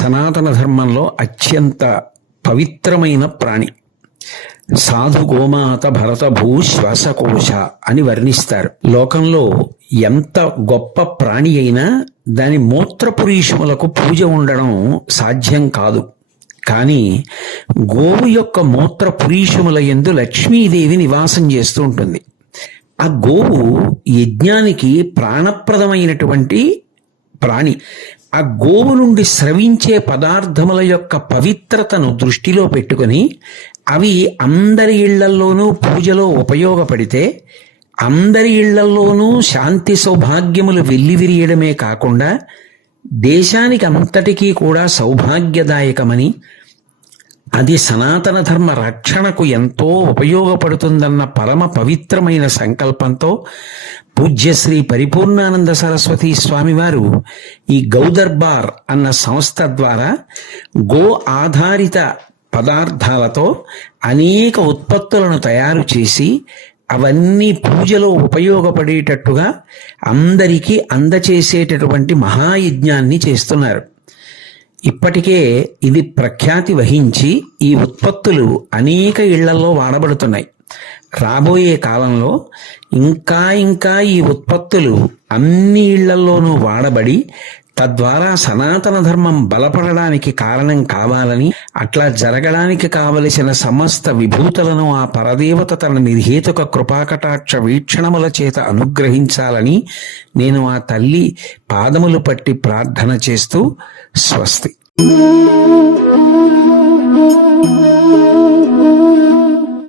సనాతన ధర్మంలో అత్యంత పవిత్రమైన ప్రాణి. సాధు గోమాత భరత భూ శ్వాసకోశ అని వర్ణిస్తారు. లోకంలో ఎంత గొప్ప ప్రాణి అయినా దాని మూత్రపురీషములకు పూజ ఉండడం సాధ్యం కాదు. కానీ గోవు యొక్క మూత్రపురీషముల ఎందు లక్ష్మీదేవి నివాసం చేస్తూ ఉంటుంది. ఆ గోవు యజ్ఞానికి ప్రాణప్రదమైనటువంటి ప్రాణి. ఆ గోవు నుండి స్రవించే పదార్థముల యొక్క పవిత్రతను దృష్టిలో పెట్టుకొని అవి అందరి ఇళ్ళల్లోనూ పూజలో ఉపయోగపడితే అందరి ఇళ్ళల్లోనూ శాంతి సౌభాగ్యములు వెల్లివిరియడమే కాకుండా దేశానికి అంతటికీ కూడా సౌభాగ్యదాయకమని అది సనాతన ధర్మ రక్షణకు ఎంతో ఉపయోగపడుతుందన్న పరమ పవిత్రమైన సంకల్పంతో పూజ్యశ్రీ పరిపూర్ణానంద సరస్వతి స్వామివారు ఈ గౌదర్బార్ అన్న సంస్థ ద్వారా గో ఆధారిత పదార్థాలతో అనేక ఉత్పత్తులను తయారు చేసి అవన్నీ పూజలో ఉపయోగపడేటట్టుగా అందరికీ అందచేసేటటువంటి మహాయజ్ఞాన్ని చేస్తున్నారు. ఇప్పటికే ఇది ప్రఖ్యాతి వహించి ఈ ఉత్పత్తులు అనేక ఇళ్ళలో వాడబడుతున్నాయి. రాబోయే కాలంలో ఇంకా ఇంకా ఈ ఉత్పత్తులు అన్ని ఇళ్ళలోనూ వాడబడి తద్వారా సనాతన ధర్మం బలపడడానికి కారణం కావాలని అట్లా జరగడానికి కావలసిన సమస్త విభూతులను ఆ పరదేవత తన నిర్హేతుక కృపాకటాక్ష వీక్షణముల చేత అనుగ్రహించాలని నేను ఆ తల్లి పాదములు పట్టి ప్రార్థన చేస్తూ స్వస్తి.